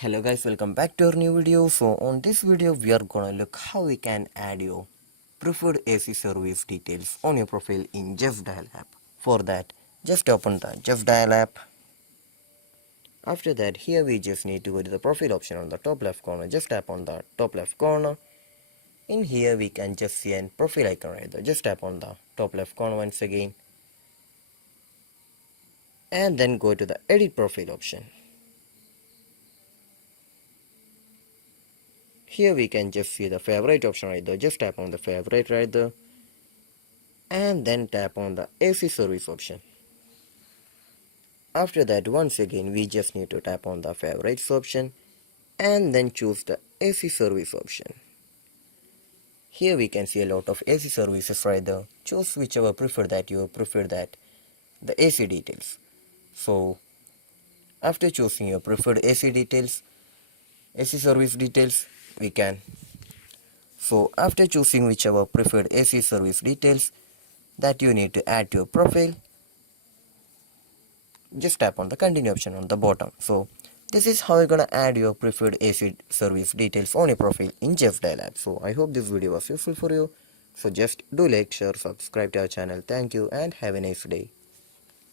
Hello guys, welcome back to our new video. So on this video we are gonna look how we can add your preferred AC service details on your profile in Justdial app. For that, just open the Justdial app. After that, here we just need to go to the profile option on the top left corner. Just tap on the top left corner. In here we can just see an profile icon right there. Just tap on the top left corner once again. And then go to the edit profile option. Here we can just see the favorite option right there. Just tap on the favorite right there. And then tap on the AC service option. After that, once again we just need to tap on the favorites option and then choose the AC service option. Here we can see a lot of AC services right there. Choose whichever you prefer that the AC details. So after choosing your preferred AC service details, we can. So after choosing whichever preferred AC service details that you need to add to your profile, just tap on the continue option on the bottom. So this is how you're gonna add your preferred AC service details on your profile in Justdial app. So I hope this video was useful for you. So just do like, share, subscribe to our channel. Thank you and have a nice day.